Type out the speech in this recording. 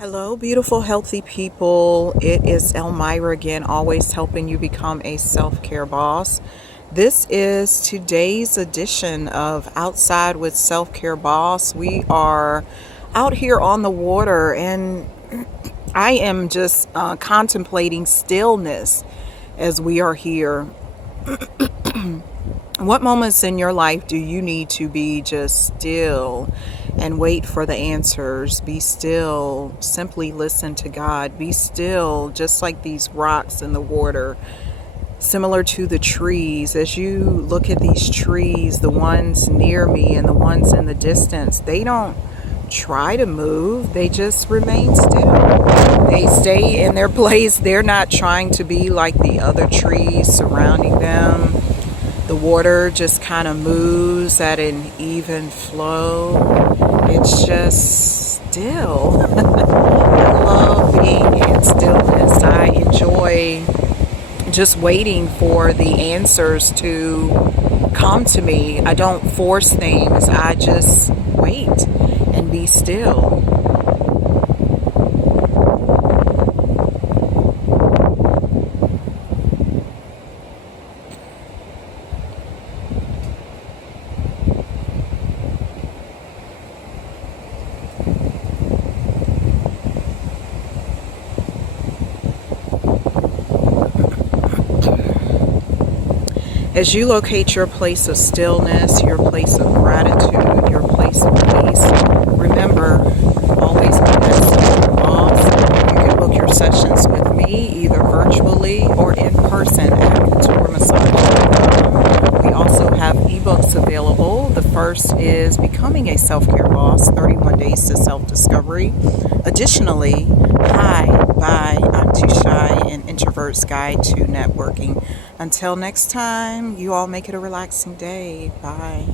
Hello, beautiful, healthy people. It is Elmira again, always helping you become a self-care boss. This is today's edition of Outside with Self-Care Boss. We are out here on the water, and I am just contemplating stillness as we are here. What moments in your life do you need to be just still and wait for the answers? Be still, simply listen to God. Be still, just like these rocks in the water, similar to the trees. As you look at these trees, the ones near me and the ones in the distance, they don't try to move, they just remain still. They stay in their place. They're not trying to be like the other trees surrounding them. The water just kind of moves at an even flow. It's just still. I love being in stillness. I enjoy just waiting for the answers to come to me. I don't force things. I just wait and be still. As you locate your place of stillness, your place of gratitude, your place of peace, remember, always be that simple boss. You can book your sessions with me either virtually or in person at contourmassage.com. We also have ebooks available. The first is Becoming a Self-Care Boss, 31 Days to Self-Discovery. Additionally, Hi, Bye, I'm Too Shy, an Introvert's Guide to Networking. Until next time, you all make it a relaxing day. Bye.